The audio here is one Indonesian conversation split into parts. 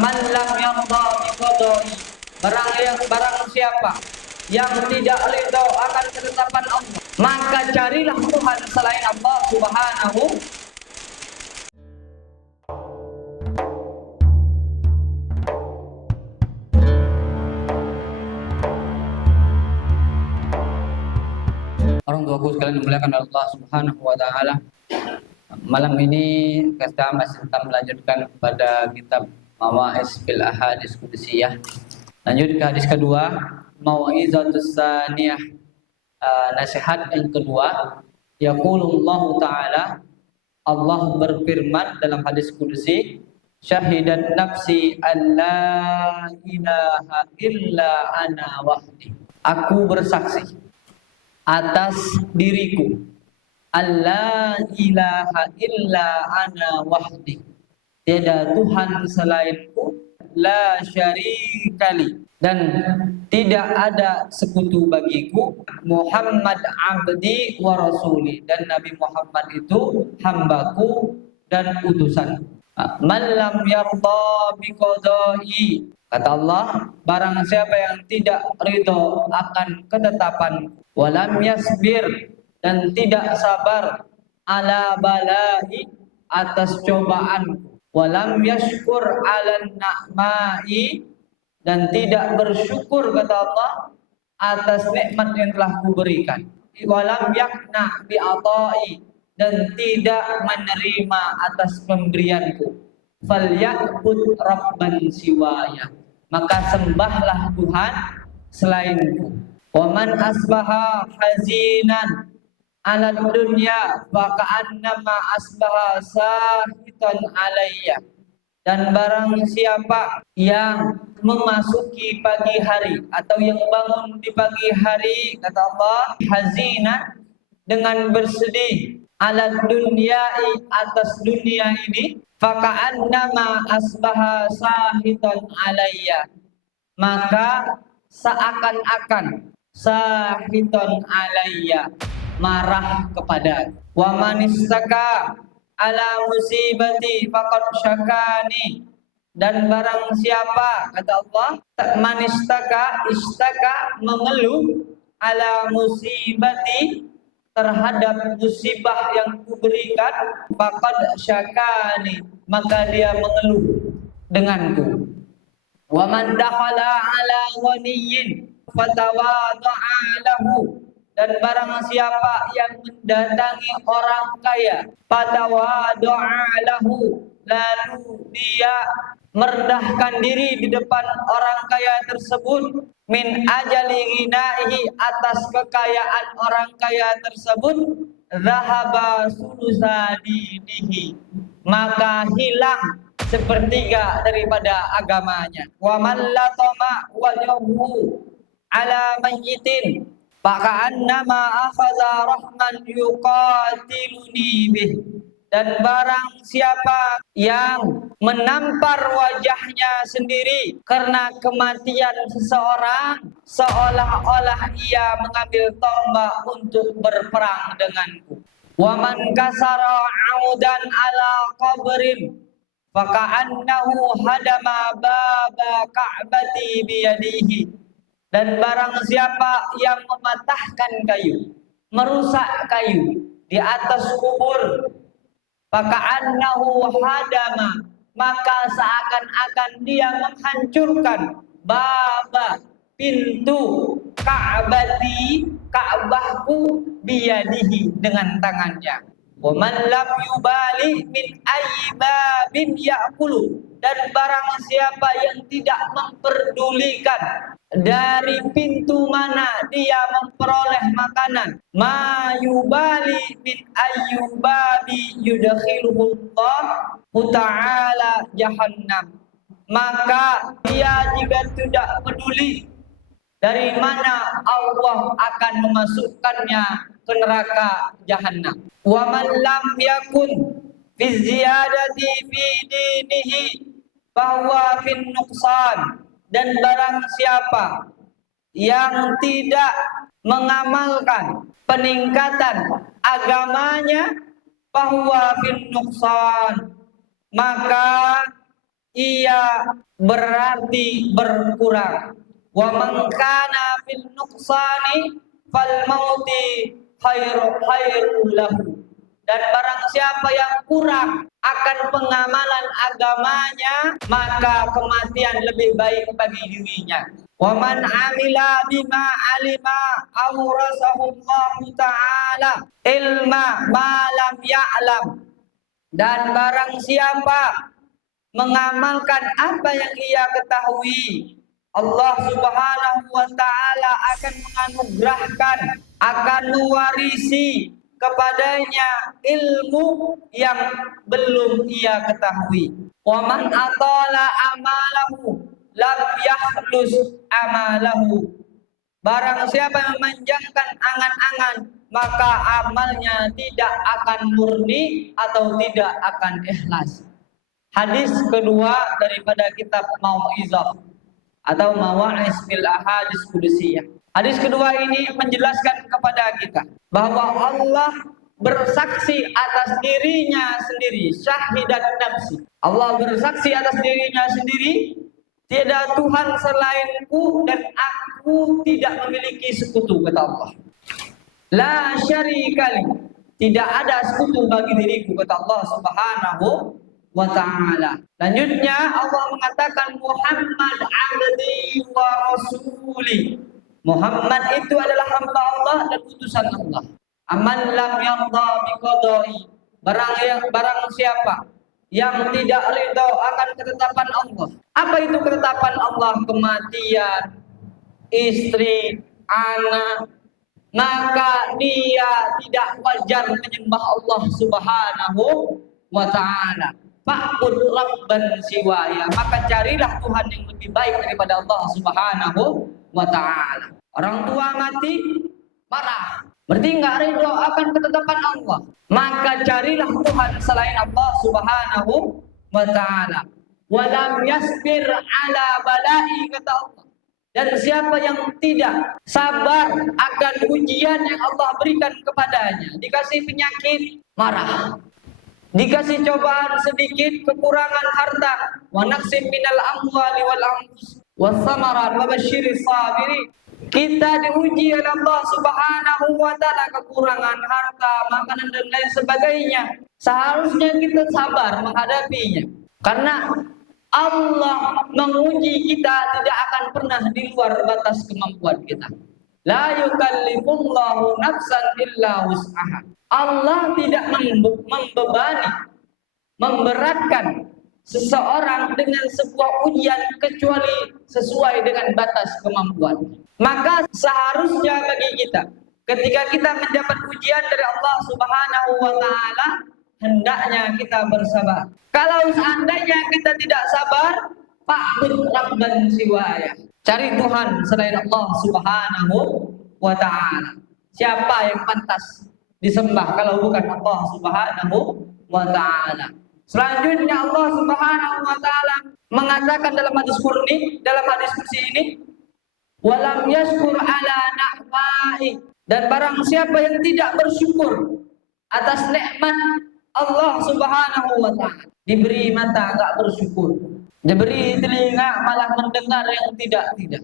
Man lam yarda biqada'i, barang siapa yang tidak ridho akan ketetapan Allah, maka carilah Tuhan selain Allah Subhanahu. Orang tuaku sekalian dimuliakan Allah Subhanahu wa taala. Malam ini kita masih tetap melanjutkan pada kitab Mawaiz bil Ahadits Qudsiyah. Lanjut ke hadis kedua, Mau'izatus Saniyah, nasihat yang kedua. Yaqulullahu ta'ala, Allah berfirman dalam hadis qudsi, syahidat nafsi an la ilaha illa ana wahdi. Aku bersaksi atas diriku, alla ilaha illa ana wahdi, tiada Tuhan selainku, la syarikali, dan tidak ada sekutu bagiku, Muhammad abdi wa rasuli, dan Nabi Muhammad itu hambaku dan utusan. Man lam yarda biqada'i, kata Allah, barang siapa yang tidak ridho akan ketetapan, walam yasbir, dan tidak sabar, ala balai, atas cobaan, walam yashkur ala na'mai, dan tidak bersyukur, kata Allah, atas nikmat yang telah kuberikan, walam yakna bi'atai, dan tidak menerima atas pemberianku, falya'bud rabban siwaya, maka sembahlah Tuhan selainku. Wa man asbaha hazinan ala dunya wa ka'annama asbaha sahitan alayya, dan barang siapa yang memasuki pagi hari atau yang bangun di pagi hari, kata Allah, hazinan, dengan bersedih, ala dunyai, atas dunia ini, fa ka'annama asbaha sahitan alayya, maka seakan-akan sahiton alayya, marah kepada. Wa manistaka ala musibati faqad syakani, dan barang siapa, kata Allah, manistaka, istaka, mengeluh, ala musibati, terhadap musibah yang kuberikan, faqad syakani, maka dia mengeluh denganku. Wa man dakhala ala ghaniyyin fatawadha'a lahu, dan barang siapa yang mendatangi orang kaya, fatawadha'a lahu, lalu dia merendahkan diri di depan orang kaya tersebut, min ajali ghinahi, atas kekayaan orang kaya tersebut, zahaba sulusa dinihi, maka hilang sepertiga daripada agamanya. Wa man latama wajhahu ala mayyitin faka'annama akhadha rahman yuqatiluni bih, dan barang siapa yang menampar wajahnya sendiri karena kematian seseorang, seolah-olah ia mengambil tombak untuk berperang denganku. Wa man kasara audan ala qabrin faka'annahu hadama baba ka'bati biyadihi, dan barang siapa yang mematahkan kayu, merusak kayu di atas kubur, faka'annahu hadama, maka seakan-akan dia menghancurkan baba, pintu, ka'bati, ka'bahku, biyadihi, dengan tangannya. Wa man lam yubali min ayyi babin ya'kulu, dan barang siapa yang tidak memperdulikan dari pintu mana dia memperoleh makanan, ma yubali min ayyi babi yudkhiluhullah ta'ala jahannam, maka dia juga tidak peduli dari mana Allah akan memasukkannya ke neraka jahanam. Wa man lam yakun fi ziyadati fi dinihi bahwa fin nuqsan, dan barang siapa yang tidak mengamalkan peningkatan agamanya, bahwa fin nuqsan, maka ia berarti berkurang. Wa man kana fil nuqsani fal mauti khairul lahu. Dan barang siapa yang kurang akan pengamalan agamanya, maka kematian lebih baik bagi dirinya. Wa man amila bima alima awrasahu Allah Ta'ala ilma ma lam ya'lam. Dan barang siapa mengamalkan apa yang ia ketahui, Allah Subhanahu wa Ta'ala akan menganugerahkan, akan mewarisi kepadanya ilmu yang belum ia ketahui. Wa man atala amalahu lam yahlus amalahu. Barang siapa yang memanjangkan angan-angan, maka amalnya tidak akan murni atau tidak akan ikhlas. Hadis kedua daripada kitab Mau'izah atau Mawa'iz bil Ahadits Qudsiyah. Hadis kedua ini menjelaskan kepada kita bahwa Allah bersaksi atas dirinya sendiri, syahidat nafsi. Allah bersaksi atas dirinya sendiri, tiada Tuhan selainku dan aku tidak memiliki sekutu, kata Allah. La syarikali, tidak ada sekutu bagi diriku, kata Allah Subhanahu wa Ta'ala. Lanjutnya Allah mengatakan Muhammad abdi wa rasuli. Muhammad itu adalah hamba Allah dan utusan Allah. Aman lam yarda biqadai. Barang siapa yang tidak ridha akan ketetapan Allah. Apa itu ketetapan Allah? Kematian, istri, anak, maka dia tidak wajar menyembah Allah Subhanahu wa Ta'ala. Fa'bud rabban siwaya, maka carilah Tuhan yang lebih baik daripada Allah Subhanahu wa Ta'ala. Orang tua mati, marah, berarti nggak ridho akan ketetapan Allah, maka carilah Tuhan selain Allah Subhanahu wa Ta'ala. Walam yasbir ala balai, kata Allah. Dan siapa yang tidak sabar akan ujian yang Allah berikan kepadanya, dikasih penyakit, marah. Dikasih cobaan sedikit, kekurangan harta, wa naqsim minal amwali wal anfus was samarat wa basyiris sabirin. Kita diuji oleh Allah Subhanahu wa Ta'ala, kekurangan harta, makanan dan lain sebagainya. Seharusnya kita sabar menghadapinya, karena Allah menguji kita tidak akan pernah di luar batas kemampuan kita. La yukallifullahu nafsan illa wus'aha. Allah tidak membebani, memberatkan seseorang dengan sebuah ujian kecuali sesuai dengan batas kemampuan. Maka seharusnya bagi kita, ketika kita mendapat ujian dari Allah Subhanahu wa Ta'ala, hendaknya kita bersabar. Kalau seandainya kita tidak sabar, fa'bud rabban siwaya, cari Tuhan selain Allah Subhanahu wa Ta'ala. Siapa yang pantas disembah kalau bukan Allah Subhanahu wa Ta'ala? Selanjutnya Allah Subhanahu wa Ta'ala mengatakan dalam hadis kursi ini, walam yashkur ala na'mai, dan barang siapa yang tidak bersyukur atas nikmat Allah Subhanahu wa Ta'ala, diberi mata enggak bersyukur, diberi telinga malah mendengar yang tidak-tidak,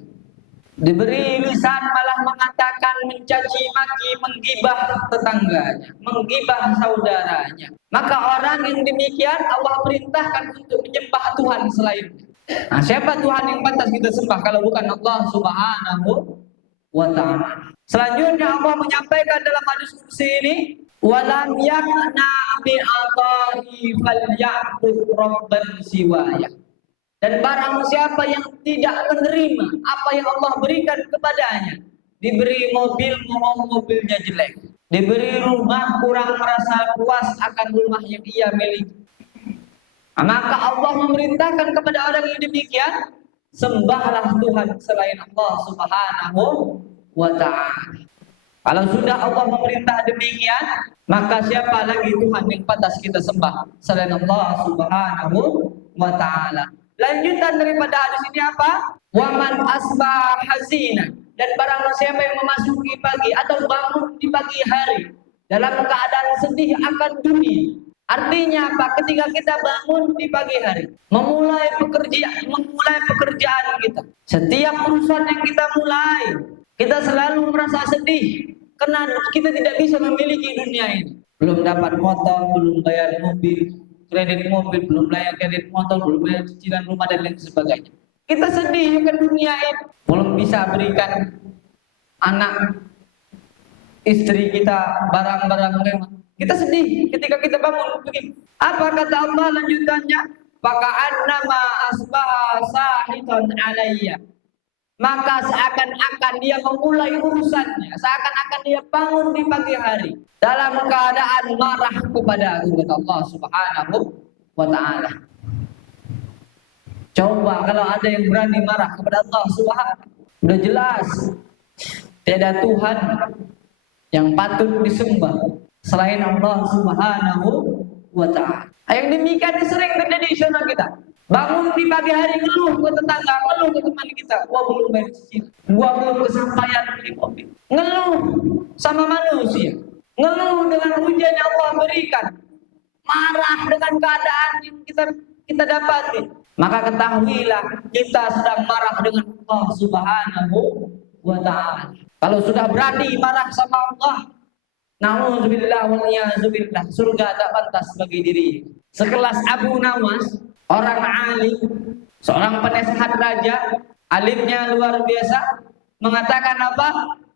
diberi lisan malah mengatakan, mencaci maki, menggibah tetangganya, menggibah saudaranya. Maka orang yang demikian Allah perintahkan untuk menyembah Tuhan selainnya. Nah, siapa Tuhan yang pantas kita sembah kalau bukan Allah Subhanahu wa Ta'ala? Selanjutnya Allah menyampaikan dalam hadis kursi ini, walam yakna bi'atahi falya'bud rabban siwaya. Dan barang siapa yang tidak menerima apa yang Allah berikan kepadanya, diberi mobil, mobilnya jelek, diberi rumah, kurang merasa puas akan rumah yang ia miliki, maka Allah memerintahkan kepada orang yang demikian, sembahlah Tuhan selain Allah Subhanahu wa Ta'ala. Kalau sudah Allah memerintah demikian, maka siapa lagi Tuhan yang pantas kita sembah selain Allah Subhanahu wa Ta'ala? Lanjutan daripada hadis ini apa? Waman asbah hazina, dan barang siapa yang memasuki pagi atau bangun di pagi hari dalam keadaan sedih akan dunia, Artinya apa? Ketika kita bangun di pagi hari, memulai pekerjaan kita. Setiap urusan yang kita mulai, kita selalu merasa sedih karena kita tidak bisa memiliki dunia ini. Belum dapat motor, belum bayar mobil, kredit mobil, belum bayar kredit motor, belum bayar cicilan rumah dan lain sebagainya. Kita sedih kan dunia ini, belum bisa berikan anak istri kita barang-barang mewah. Kita sedih ketika kita bangun begini. Apa kata Allah lanjutannya? Faka'annama asbaha sahitan alayya. Maka seakan-akan dia memulai urusannya, seakan-akan dia bangun di pagi hari dalam keadaan marah kepada Allah Subhanahu wa ta'ala. Coba kalau ada yang berani marah kepada Allah Subhanahu, udah jelas tiada Tuhan yang patut disembah selain Allah Subhanahu wa ta'ala. Yang demikian sering terjadi di sana kita. Bangun di pagi hari ngeluh ke tetangga, ngeluh ke teman kita, gua belum bayar cicilan, gua belum kesampaian beli mobil. Ngeluh sama manusia, ngeluh dengan ujian yang Allah berikan, marah dengan keadaan yang kita dapati. Maka ketahuilah kita sedang marah dengan Allah Subhanahu wa ta'ala. Kalau sudah berani marah sama Allah, na'udzubillah wal na'udzubillah, surga tak pantas bagi diri. Sekelas Abu Nawas, orang alim, seorang penasehat raja, alimnya luar biasa, mengatakan apa?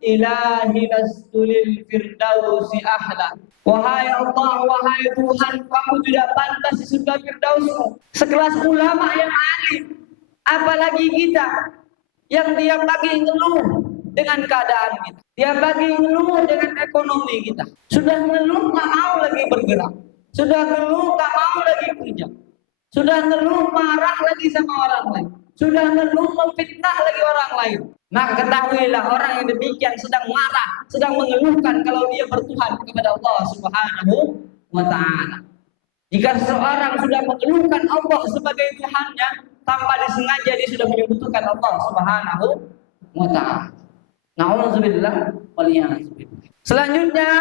Ilahi lastulil firdausi ahla. Wahai Allah, wahai Tuhan, kamu tidak pantas di surga Firdausmu. Sekelas ulama yang alim, apalagi kita yang tiap pagi ngeluh dengan keadaan kita, tiap pagi ngeluh dengan ekonomi kita. Sudah ngeluh tak mau lagi bergerak, sudah ngeluh tak mau lagi kerja, sudah ngeluh marah lagi sama orang lain, sudah ngeluh memfitnah lagi orang lain. Maka ketahuilah orang yang demikian sedang marah, sedang mengeluhkan kalau dia bertuhan kepada Allah Subhanahu wa ta'ala. Jika seseorang sudah mengeluhkan Allah sebagai Tuhannya, tanpa disengaja dia sudah menyebutkan Allah Subhanahu wa ta'ala. Na'udzubillah wal na'udzubillah. Selanjutnya,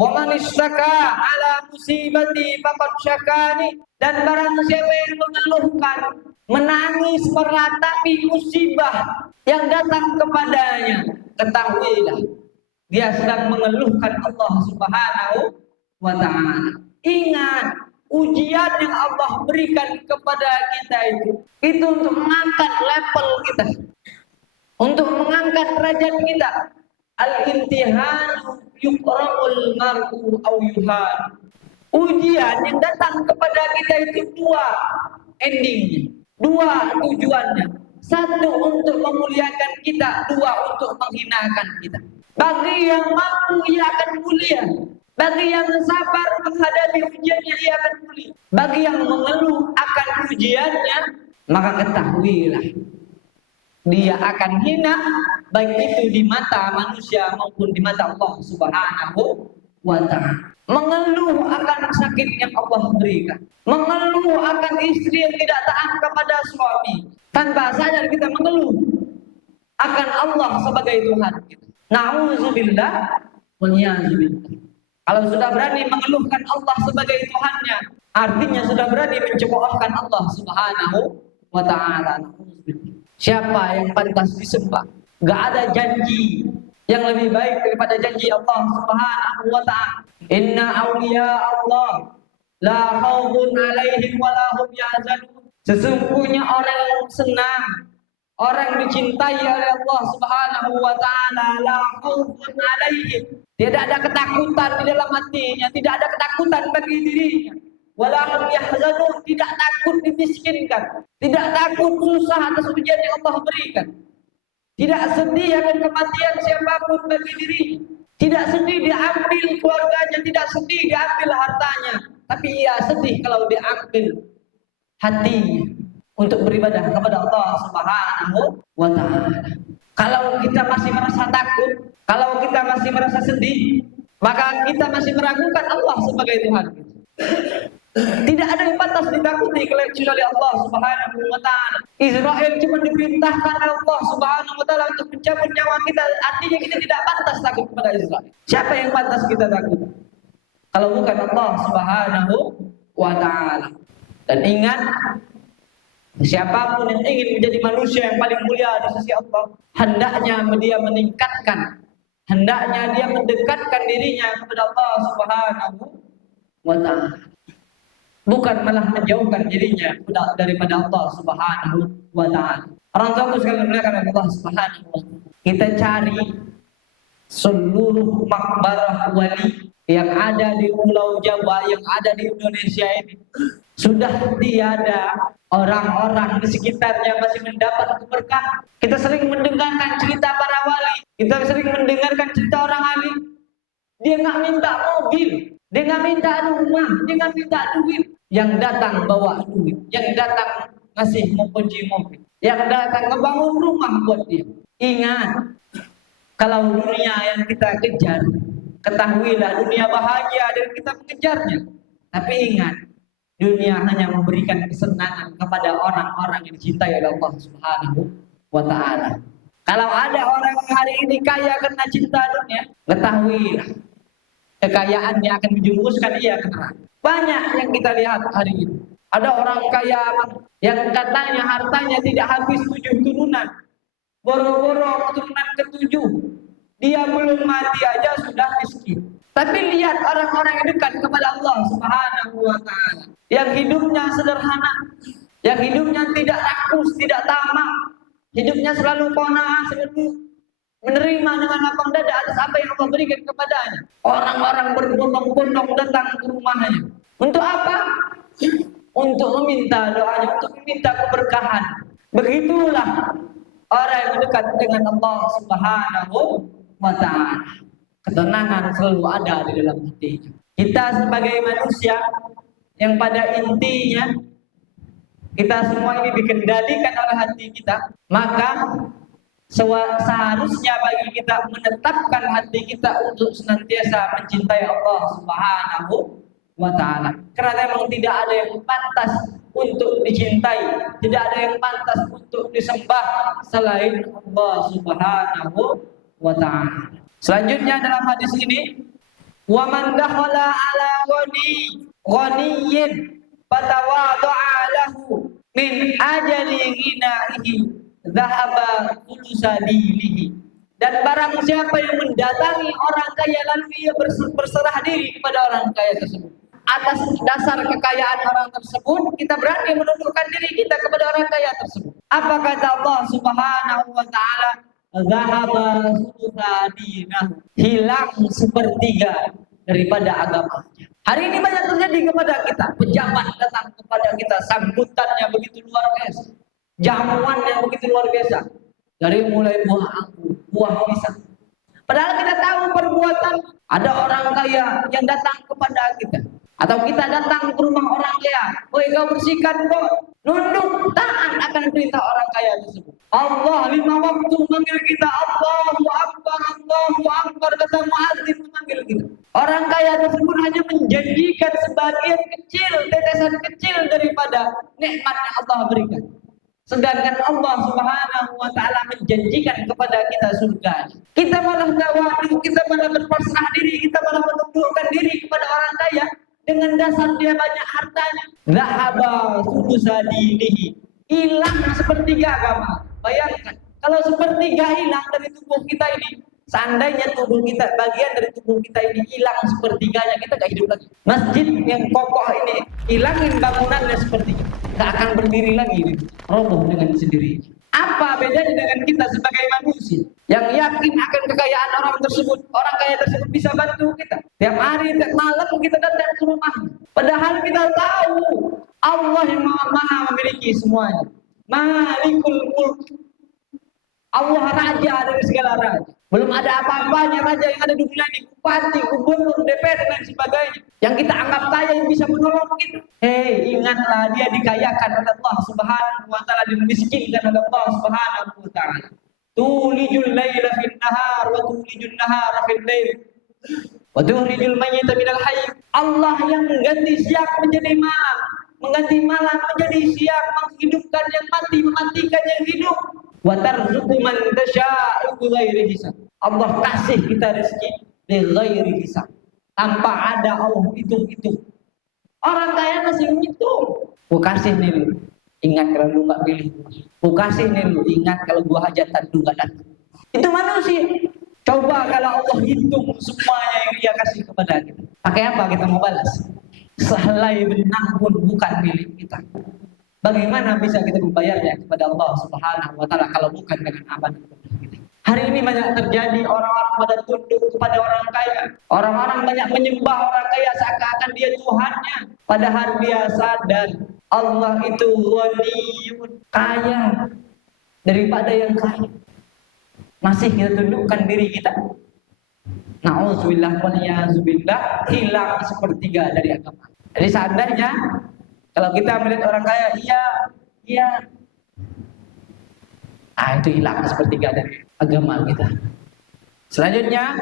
wa man ishtaka ala musibati faqad syakani, dan barang siapa yang mengeluhkan, menangis meratapi musibah yang datang kepadanya, ketahuilah dia sedang mengeluhkan Allah Subhanahu wa ta'ala. Ingat, ujian yang Allah berikan kepada kita itu untuk mengangkat level kita, untuk mengangkat derajat kita. Al-imtihan yuqra'ul mar'u aw yuhan. Ujian yang datang kepada kita itu dua endingnya, dua tujuannya. Satu untuk memuliakan kita, dua untuk menghinakan kita. Bagi yang mampu ia akan mulia, bagi yang sabar menghadapi ujiannya ia akan mulia. Bagi yang mengeluh akan ujiannya, maka ketahuilah dia akan hina, baik itu di mata manusia maupun di mata Allah Subhanahu wa ta'ala. Mengeluh akan sakit yang Allah berikan, mengeluh akan istri yang tidak taat kepada suami, tanpa sadar kita mengeluh akan Allah sebagai Tuhan kita. Na'udzubillah wal na'udzubillah. Kalau sudah berani mengeluhkan Allah sebagai Tuhannya, artinya sudah berani mencemoohkan Allah Subhanahu wa ta'ala. Siapa yang pantas disembah? Gak ada janji yang lebih baik daripada janji Allah Subhanahu wa ta'ala. Inna awliya Allah la khawfun alaihim wa la hum yahzanun. Sesungguhnya orang yang senang, orang yang dicintai oleh Allah Subhanahu wa ta'ala, la khawfun alaihim, tidak ada ketakutan di dalam hatinya, tidak ada ketakutan bagi dirinya. Wala hum yahzanun, tidak takut dimiskinkan, tidak takut susah atas ujian yang Allah berikan. Tidak sedih akan kematian siapapun bagi dirinya. Tidak sedih diambil keluarganya, tidak sedih diambil hartanya, tapi ia sedih kalau diambil hatinya untuk beribadah kepada Allah Subhanahu wa ta'ala. Kalau kita masih merasa takut, kalau kita masih merasa sedih, maka kita masih meragukan Allah sebagai Tuhan. Tidak ada yang pantas ditakuti kecuali Allah Subhanahu wa ta'ala. Israel cuma diperintahkan oleh Allah Subhanahu wa ta'ala untuk mencabut nyawa kita, artinya kita tidak pantas takut kepada Israel. Siapa yang pantas kita takut? kalau bukan Allah Subhanahu wa taala. Dan ingat, siapapun yang ingin menjadi manusia yang paling mulia di sisi Allah, hendaknya dia meningkatkan, hendaknya dia mendekatkan dirinya kepada Allah Subhanahu wa taala. Bukan malah menjauhkan dirinya daripada Allah Subhanahu wa taala. Orang tua sekalian melihat Allah Subhanahu wa taala. Kita cari seluruh makbarah wali yang ada di Pulau Jawa, yang ada di Indonesia ini, sudah tiada orang-orang di sekitarnya masih mendapat keberkahan. Kita sering mendengarkan cerita para wali, kita sering mendengarkan cerita orang alim. Dia nggak minta mobil, dia nggak minta rumah, dia nggak minta duit. Yang datang bawa duit, yang datang ngasih mau kunci mobil, yang datang ngebangun rumah buat dia. Ingat, kalau dunia yang kita kejar, ketahuilah dunia bahagia dan kita mengejarnya. Tapi ingat, dunia hanya memberikan kesenangan kepada orang-orang yang dicintai oleh Allah Subhanahu wa taala. Kalau ada orang yang hari ini kaya karena cinta dunia, ketahuilah kekayaannya akan menjerumuskan ia ke neraka. Banyak yang kita lihat hari ini. Ada orang kaya yang katanya hartanya tidak habis 7 turunan. Boro-boro keturunan ke-7. Dia belum mati aja sudah miskin. Tapi lihat orang-orang yang dekat kepada Allah Subhanahu wa taala, yang hidupnya sederhana, yang hidupnya tidak rakus, tidak tamak, hidupnya selalu qanaah, selalu menerima dengan lapang dada atas apa yang Allah berikan kepadanya. Orang-orang berbondong-bondong datang ke rumahnya. Untuk apa? Untuk meminta doanya, untuk meminta keberkahan. Begitulah orang yang dekat dengan Allah Subhanahu wa taala. Ketenangan selalu ada di dalam hatinya. Kita sebagai manusia yang pada intinya kita semua ini dikendalikan oleh hati kita, maka seharusnya bagi kita menetapkan hati kita untuk senantiasa mencintai Allah Subhanahu wa taala. Karena memang tidak ada yang pantas untuk dicintai, tidak ada yang pantas untuk disembah selain Allah Subhanahu wa taala. Selanjutnya dalam hadis ini, wa man dakhala ala ghaniyyin fatawadha'a lahu min ajali ghina'ihi dhahaba thulusadilihi. Dan barang siapa yang mendatangi orang kaya lalu ia berserah diri kepada orang kaya tersebut, atas dasar kekayaan orang tersebut kita berani menundukkan diri kita kepada orang kaya tersebut. Apa kata Allah Subhanahu wa taala? Dhahaba thulusadinahu, hilang sepertiga daripada agamanya. Hari ini banyak terjadi kepada kita. Pejabat datang kepada kita, sambutannya begitu luar biasa, jamuannya begitu luar biasa, dari mulai buah anggur, buah pisang. Padahal kita tahu perbuatan ada orang kaya yang datang kepada kita, atau kita datang ke rumah orang kaya, woi kau bersihkan kok, nunduk taat akan perintah orang kaya tersebut. Allah 5 waktu memanggil kita, Allahu Akbar, kata muadzin memanggil kita. Orang kaya tersebut hanya menjanjikan sebagian kecil, tetesan kecil daripada nikmat yang Allah berikan. Sedangkan Allah Subhanahu wa taala menjanjikan kepada kita surga. Kita malah tawadu, kita malah berpasrah diri, kita malah menundukkan diri kepada orang kaya dengan dasar dia banyak hartanya. Dhahaba thulusadinihi, hilang sepertiga agama. Bayangkan, kalau sepertiga hilang dari tubuh kita ini, seandainya tubuh kita, bagian dari tubuh kita ini hilang sepertiganya, kita gak hidup lagi. Masjid yang kokoh ini, hilangin bangunannya sepertiga, gak akan berdiri lagi, roboh dengan sendirinya. Apa bedanya dengan kita sebagai manusia yang yakin akan kekayaan orang tersebut? Orang kaya tersebut bisa bantu kita. Tiap hari, tiap malam kita datang ke rumahnya. Padahal kita tahu Allah yang maha memiliki semuanya. Malikul Mulk, Allah raja dari segala raja. Belum ada apa-apanya raja yang ada di dunia ini, bupati, gubernur, DPR dan sebagainya, yang kita anggap kaya yang bisa menolong kita. Ingatlah dia dikayakan oleh Allah Subhanahu wa taala, dimiskinkan oleh Allah Subhanahu wa taala. Tulijul laila fil nahar wa tulijul nahara fil lail wa tukhrijul mayyita minal hayy. Allah yang mengganti siang menjadi malam, mengganti malam menjadi siang, menghidupkan yang mati, mematikan yang hidup. Wa tarzuqu man tasya'u bighairi hisab. Allah kasih kita rezeki bighairi hisab, tanpa ada Allah itu. Orang kaya masih ngitung. Gua kasih nih lu, ingat kalau lu nggak pilih. Gua kasih nih lu, ingat kalau gua hajatan lu nggak datang. Itu manusia. Coba kalau Allah hitung semuanya yang Dia kasih kepada kita. Pakai apa kita mau balas? Sehelai benang pun bukan milik kita. Bagaimana bisa kita membayarnya kepada Allah Subhanahu wa Ta'ala kalau bukan dengan amal kita? Hari ini banyak terjadi orang-orang pada tunduk kepada orang kaya. Orang-orang banyak menyembah orang kaya seakan-akan dia Tuhannya. Padahal dia sadar Allah itu ghaniyun, kaya daripada yang kaya. Masih kita tundukkan diri kita. Na'udzubillah waliyahzubillah, hilang sepertiga dari agama. Jadi seandainya kalau kita melihat orang kaya, iya, itu hilang sepertiga dari agama kita. Selanjutnya,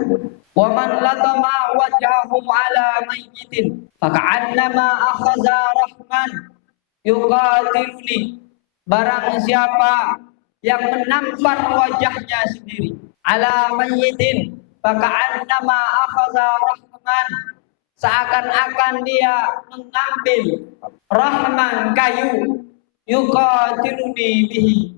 wa man latama wajhahu ala mayyitin faka'annama akhadha rahman yuqatiluni. Barang siapa yang menampar wajahnya sendiri ala mayyitin faka'annama akhadha rahman, seakan-akan dia mengambil rahman, kayu, yuqatiluni bihi,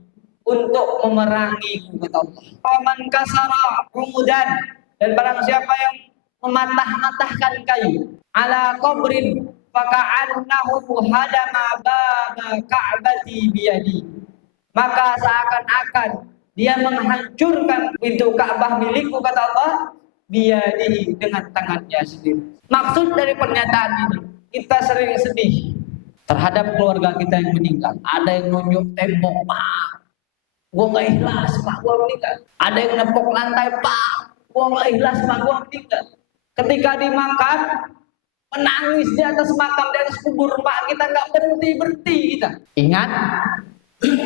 untuk memerangi kata Allah. Waman kasara umudan, dan barang siapa yang mematah-matahkan kayu ala qabrin faka'annahu hadama baba ka'bati biyadi, maka seakan-akan dia menghancurkan pintu Ka'bah milikku kata Allah biyadihi, dengan tangannya sendiri. Maksud dari pernyataan ini, kita sering sedih terhadap keluarga kita yang meninggal. Ada yang nunjuk tembok, Pak, gua nggak ikhlas, Pak, gua meninggal. Ada yang nepok lantai, Pak, gua nggak ikhlas, Pak, gua meninggal. Ketika dimakan, menangis di atas makam, di atas kubur Pak, kita nggak berhenti kita. Ingat,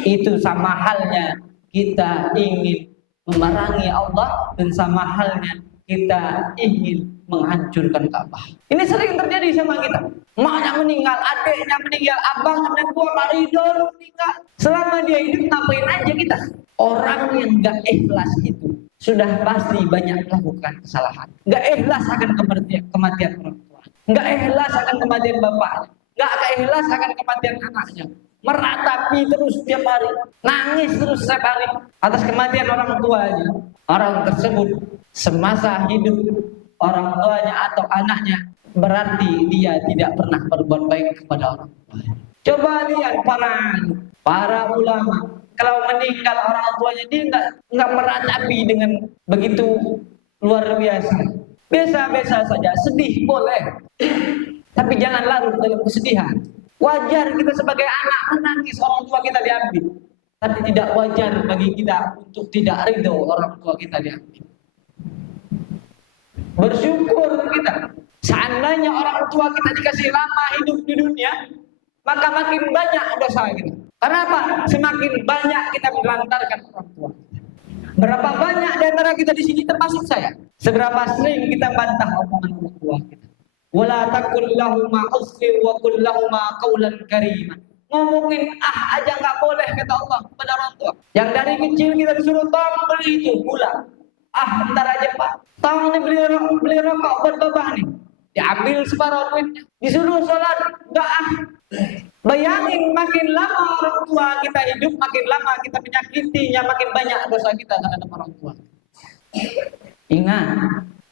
itu sama halnya kita ingin memerangi Allah, dan sama halnya kita ingin menghancurkan Ka'bah. Ini sering terjadi sama kita. Maknya meninggal, adiknya meninggal, abangnya keluar idol meninggal. Selama dia hidup ngapain aja kita? Orang yang gak ikhlas itu sudah pasti banyak melakukan kesalahan. Gak ikhlas akan kematian orang tua, gak ikhlas akan kematian bapaknya, gak ikhlas akan kematian anaknya. Meratapi terus tiap hari, nangis terus setiap hari atas kematian orang tuanya. Orang tersebut semasa hidup orang tuanya atau anaknya, berarti dia tidak pernah berbuat baik kepada orang tuanya. Coba lihat para ulama, kalau meninggal orang tuanya, dia nggak meratapi dengan begitu luar biasa. Biasa-biasa saja, sedih boleh, tapi jangan larut dalam kesedihan. Wajar kita sebagai anak menangis orang tua kita diambil, tapi tidak wajar bagi kita untuk tidak ridho orang tua kita diambil. Bersyukur kita. Seandainya orang tua kita dikasih lama hidup di dunia, maka makin banyak dosa kita. Kenapa? Semakin banyak kita menelantarkan orang tua. Berapa banyak di antara kita di sini, termasuk saya, seberapa sering kita bantah omongan orang tua kita. Wala taqul lahuma uffin wa qul lahuma qawlan kariman. Ngomongin aja nggak boleh kata Allah kepada orang tua. Yang dari kecil kita disuruh tong beli itu gula. Bentar aja Pak. Tong nih beli rokok buat bapak nih. Diambil separuh duitnya. Disuruh sholat, enggak Bayangin, makin lama orang tua kita hidup, makin lama kita menyakitinya, makin banyak dosa kita terhadap orang tua. Ingat,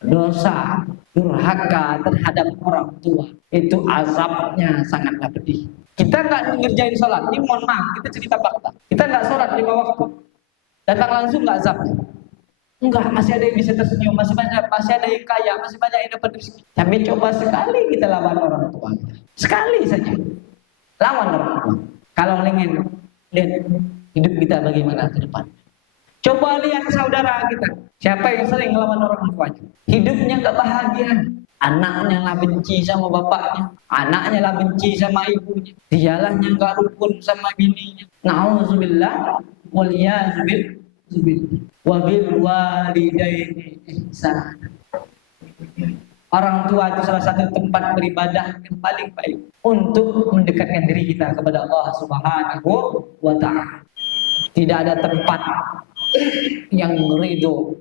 dosa durhaka terhadap orang tua itu azabnya sangatlah pedih. Kita nggak ngerjain sholat, ini mohon maaf, kita cerita fakta. Kita nggak sholat 5 waktu, datang langsung nggak azabnya. Enggak, masih ada yang bisa tersenyum, masih ada yang kaya, masih banyak yang dapat rezeki. Tapi coba sekali kita lawan orang tua, sekali saja lawan orang tua. Kalau ingin lihat hidup kita bagaimana ke depan, coba lihat saudara kita, siapa yang sering melawan orang tuanya, hidupnya nggak bahagia. Anaknya lah benci sama bapaknya, anaknya lah benci sama ibunya, dialahnya nggak rukun sama bininya. Na'udzubillah waliyahzubillah. Wabil walidaini ihsan. Orang tua itu salah satu tempat beribadah yang paling baik untuk mendekatkan diri kita kepada Allah Subhanahu wa Ta'ala. Tidak ada tempat yang ridho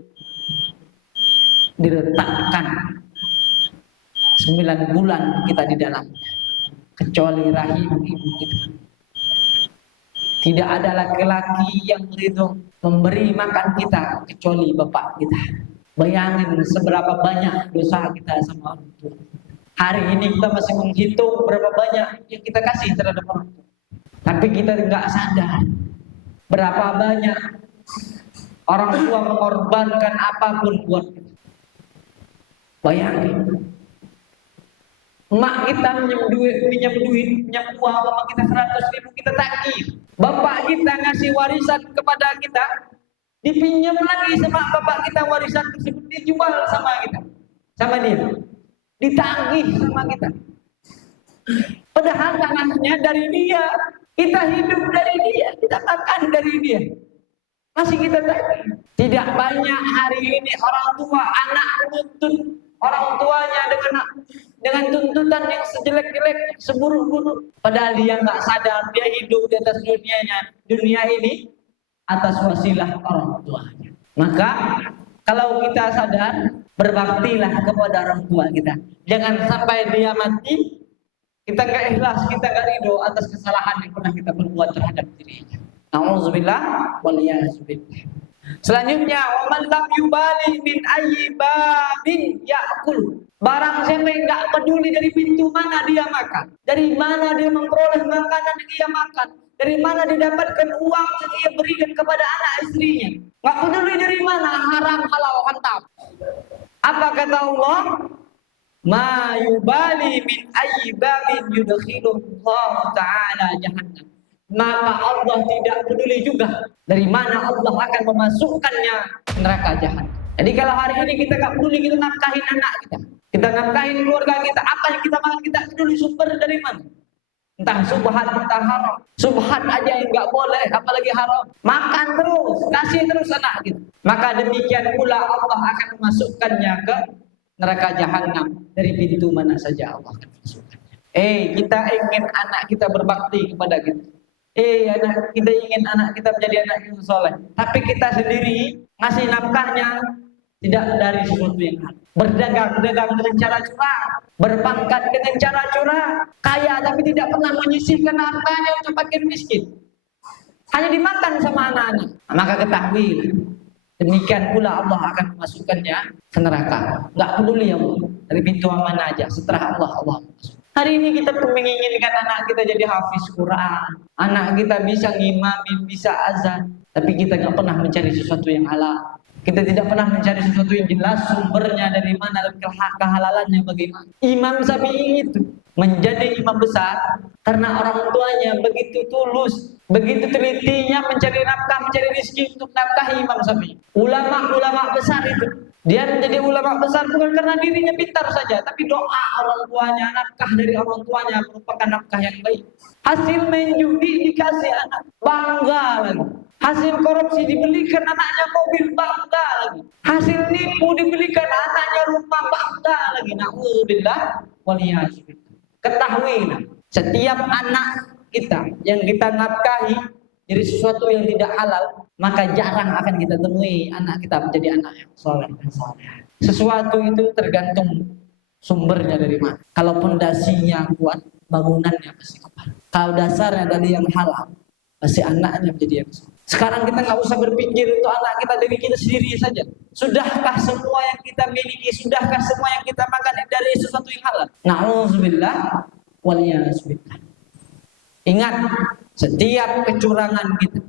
diletakkan 9 bulan kita di dalam, kecuali rahim ibu kita. Tidak ada laki-laki yang ridho memberi makan kita kecuali bapak kita. Bayangin seberapa banyak dosa kita sama orang tua. Hari ini kita masih menghitung berapa banyak yang kita kasih terhadap orang tua, tapi kita nggak sadar berapa banyak orang tua mengorbankan apapun buat kita. Bayangin, emak kita minjem uang sama kita 100.000, kita tagih. Bapak kita ngasih warisan kepada kita, dipinjam lagi sama bapak kita warisan tersebut, dijual sama kita, sama dia, ditagih sama kita. Padahal tanahnya dari dia, kita hidup dari dia, kita makan dari dia, masih kita tagih. Tidak banyak hari ini orang tua anak menuntut orang tuanya dengan tuntutan yang sejelek-jelek, seburuk-buruk. Padahal dia nggak sadar dia hidup di atas dunia ini atas wasilah orang tuanya. Maka kalau kita sadar, berbaktilah kepada orang tua kita. Jangan sampai dia mati, kita nggak ikhlas, kita nggak ridho atas kesalahan yang pernah kita perbuat terhadap dirinya. Nauzubillah waliyahzubillah. Selanjutnya, waman lam yubali min ayyi babin ya'kul. Barang siapa yang enggak peduli dari pintu mana dia makan, dari mana dia memperoleh makanan yang dia makan, dari mana dia dapatkan uang yang dia berikan kepada anak istrinya, enggak peduli dari mana, haram halal mantap. Apa kata Allah? Ma yubali min ayyi babin yudkhilullah ta'ala jahannam. Maka Allah tidak peduli juga dari mana Allah akan memasukkannya neraka jahanam. Jadi kalau hari ini kita nggak peduli, kita nafkahin anak kita nafkahin keluarga kita, apa yang kita makan kita peduli sumber dari mana? Entah subhat, entah haram. Subhat aja yang nggak boleh, apalagi haram. Makan terus, kasih terus anak kita. Maka demikian pula Allah akan memasukkannya ke neraka jahanam dari pintu mana saja Allah akan masukkannya. Kita ingin anak kita berbakti kepada kita. Kita ingin anak kita menjadi anak yang soleh, tapi kita sendiri ngasih nafkahnya tidak dari sesuatu yang halal. Berdagang dengan cara curang, berpangkat dengan cara curang, kaya tapi tidak pernah menyisihkan hartanya untuk fakir miskin, hanya dimakan sama anak-anak. Maka ketahui, demikian pula Allah akan memasukkannya ke neraka. Nggak peduli ya Allah, dari pintu mana aja, setelah Allah masuk. Hari ini kita menginginkan anak kita jadi hafiz Quran, anak kita bisa ngimamin, bisa azan, tapi kita nggak pernah mencari sesuatu yang halal. Kita tidak pernah mencari sesuatu yang jelas sumbernya dari mana dan kehalalannya bagaimana. Imam Syafi'i itu menjadi imam besar karena orang tuanya begitu tulus, begitu telitinya mencari nafkah, mencari rezeki untuk nafkahi Imam Syafi'i. Ulama-ulama besar itu, dia menjadi ulama besar bukan karena dirinya pintar saja, tapi doa orang tuanya, nafkah dari orang tuanya merupakan nafkah yang baik. Hasil main judi dikasih anak, bangga lagi. Hasil korupsi dibelikan anaknya mobil, bangga lagi. Hasil nipu dibelikan anaknya rumah, bangga lagi. Na'udzubillah waliyahzubillah. Ketahuilah, setiap anak kita yang kita nafkahi dari sesuatu yang tidak halal, maka jarang akan kita temui anak kita menjadi anak yang soleh dan saleh. Sesuatu itu tergantung sumbernya dari mana. Kalau pondasinya kuat, bangunannya pasti kuat. Kalau dasarnya dari yang halal, pasti anaknya menjadi yang soleh. Sekarang kita nggak usah berpikir untuk anak kita, dari kita sendiri saja. Sudahkah semua yang kita miliki, sudahkah semua yang kita makan dari sesuatu yang halal? Na'udzubillah waliyahzubillah. Ingat, setiap kecurangan kita,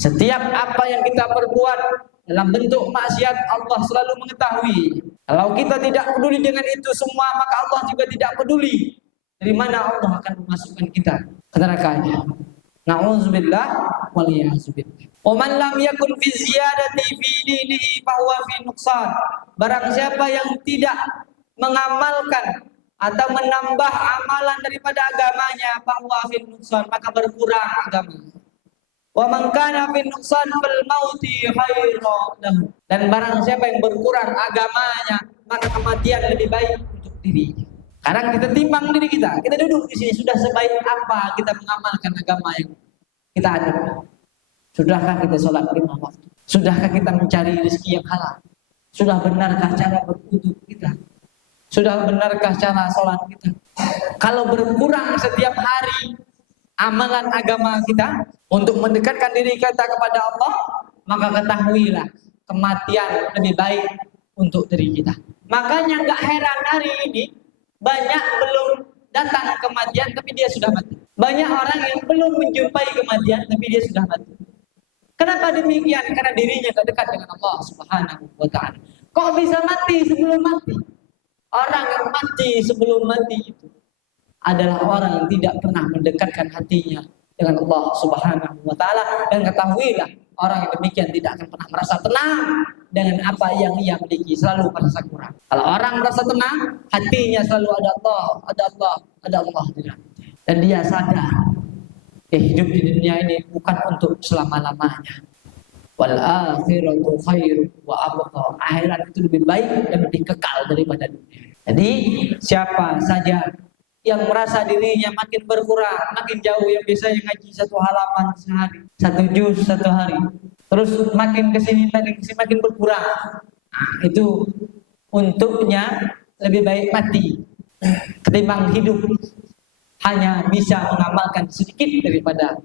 setiap apa yang kita perbuat dalam bentuk maksiat, Allah selalu mengetahui. Kalau kita tidak peduli dengan itu semua, maka Allah juga tidak peduli dari mana Allah akan memasukkan kita ke nerakanya. Na'udzubillah waliyahzubillah. Wa man lam yakun fi ziyadati fi dinihi fa huwa fi nuqsan. Barang siapa yang tidak mengamalkan atau menambah amalan daripada agamanya, fa huwa fi nuqsan, maka berkurang agama. Wa man kana fi nuqsan fal mauti khairu lahu. Dan barang siapa yang berkurang agamanya, maka kematian lebih baik untuk dirinya. Sekarang kita timbang diri kita duduk di sini, sudah sebaik apa kita mengamalkan agama yang kita ada? Sudahkah kita sholat 5 waktu? Sudahkah kita mencari rezeki yang halal? Sudah benarkah cara berwudu kita? Sudah benarkah cara sholat kita? Kalau berkurang setiap hari amalan agama kita untuk mendekatkan diri kita kepada Allah, maka ketahuilah kematian lebih baik untuk diri kita. Makanya nggak heran hari ini banyak belum datang kematian tapi dia sudah mati. Banyak orang yang belum menjumpai kematian tapi dia sudah mati. Kenapa demikian? Karena dirinya tak dekat dengan Allah Subhanahu wa Ta'ala. Kok bisa mati sebelum mati? Orang yang mati sebelum mati itu adalah orang yang tidak pernah mendekatkan hatinya dengan Allah Subhanahu wa Ta'ala. Dan ketahuilah, orang yang demikian tidak akan pernah merasa tenang dengan apa yang ia miliki, selalu merasa kurang. Kalau orang merasa tenang, hatinya selalu ada Allah, ada Allah, ada Allah. Dan dia sadar hidup di dunia ini bukan untuk selama-lamanya. Wal akhiratu khairu wa abqa. Akhirat itu lebih baik dan lebih kekal daripada dunia. Jadi siapa saja yang merasa dirinya makin berkurang, makin jauh, yang biasanya ngaji 1 halaman sehari, 1 juz 1 hari, terus makin kesini makin berkurang, itu untuknya lebih baik mati ketimbang hidup hanya bisa mengamalkan sedikit daripada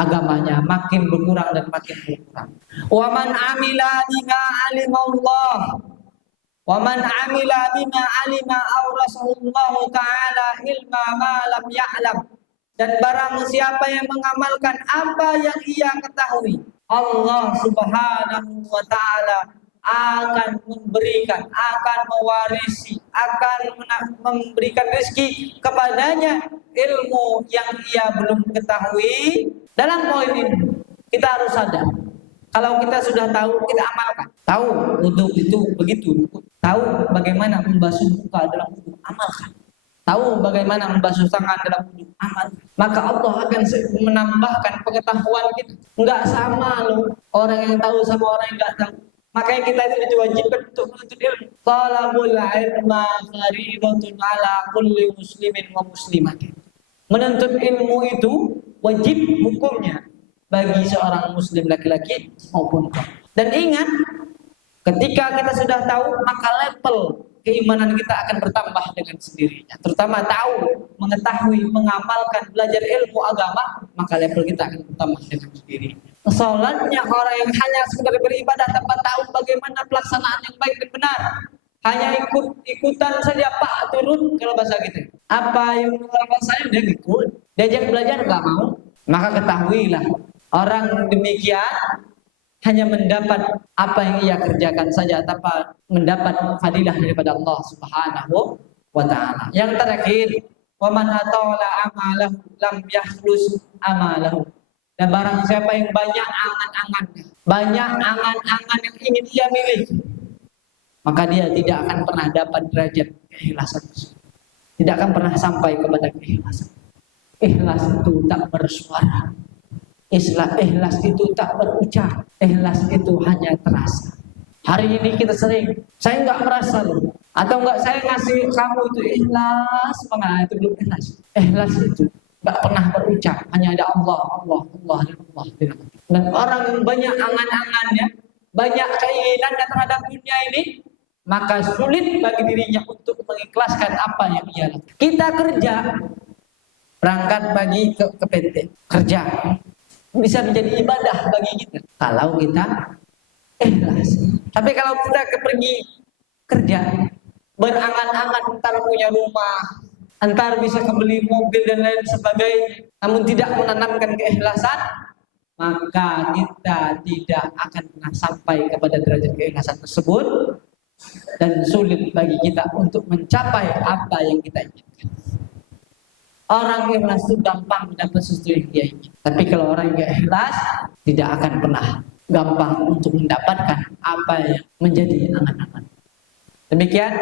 agamanya, makin berkurang dan makin berkurang. Wa man amila bima alimallah wa man amila bima alima awrasallahu ta'ala ilma ma lam ya'lam. Dan barang siapa yang mengamalkan apa yang ia ketahui, Allah Subhanahu wa Ta'ala akan memberikan, akan mewarisi, akan memberikan rezeki kepadanya ilmu yang ia belum ketahui. Dalam poin ini kita harus sadar, kalau kita sudah tahu, kita amalkan. Tahu wudhu itu begitu, tahu bagaimana membasuh muka dalam wudhu, amalkan. Tahu bagaimana membasuh tangan dalam wudhu, amalkan. Maka Allah akan menambahkan pengetahuan kita. Enggak sama loh orang yang tahu sama orang yang enggak tahu. Makanya kita itu diwajibkan untuk menuntut ilmu. Talabul ilma fariidatun ala kulli muslimin wa muslimatin. Menuntut ilmu itu wajib hukumnya bagi seorang muslim laki-laki maupun perempuan. Dan ingat, ketika kita sudah tahu, maka level keimanan kita akan bertambah dengan sendirinya. Terutama tahu, mengetahui, mengamalkan, belajar ilmu agama, maka level kita akan bertambah dengan sendirinya. Salatnya orang yang hanya sekedar beribadah tanpa tahu bagaimana pelaksanaan yang baik dan benar, hanya ikutan saja Pak turun kalau bahasa kita. Apa yang orang saya dia ikut, diajak belajar nggak mau, maka ketahuilah orang demikian hanya mendapat apa yang ia kerjakan saja tanpa mendapat fadilah daripada Allah Subhanahu wa Ta'ala. Yang terakhir, wa man atala amalahu lam yahlus amalahu. Dan barang siapa yang banyak angan-angannya, banyak angan-angan yang ingin ia miliki, maka dia tidak akan pernah dapat derajat keikhlasan. Tidak akan pernah sampai kepada keikhlasan. Ikhlas itu tak bersuara. Ikhlas itu tak berucap. Ikhlas itu hanya terasa. Hari ini kita sering, saya nggak merasa loh, atau nggak saya ngasih kamu itu ikhlas, itu belum ikhlas. Ikhlas itu nggak pernah berucap, hanya ada Allah, Allah, Allah, dan Allah. Dan orang yang banyak angan-angannya, banyak keinginannya terhadap dunia ini, maka sulit bagi dirinya untuk mengikhlaskan apa yang ia lakukan. Kita kerja, berangkat pagi ke PT, kerja, bisa menjadi ibadah bagi kita kalau kita ikhlas. Tapi kalau kita pergi kerja, berangan-angan entar punya rumah, entar bisa kebeli mobil dan lain sebagainya, namun tidak menanamkan keikhlasan, maka kita tidak akan pernah sampai kepada derajat keikhlasan tersebut, dan sulit bagi kita untuk mencapai apa yang kita inginkan. Orang yang ikhlas itu gampang mendapat sesuatu yang dia ingin. Tapi kalau orang yang ikhlas, tidak akan pernah gampang untuk mendapatkan apa yang menjadi angan-angan. Demikian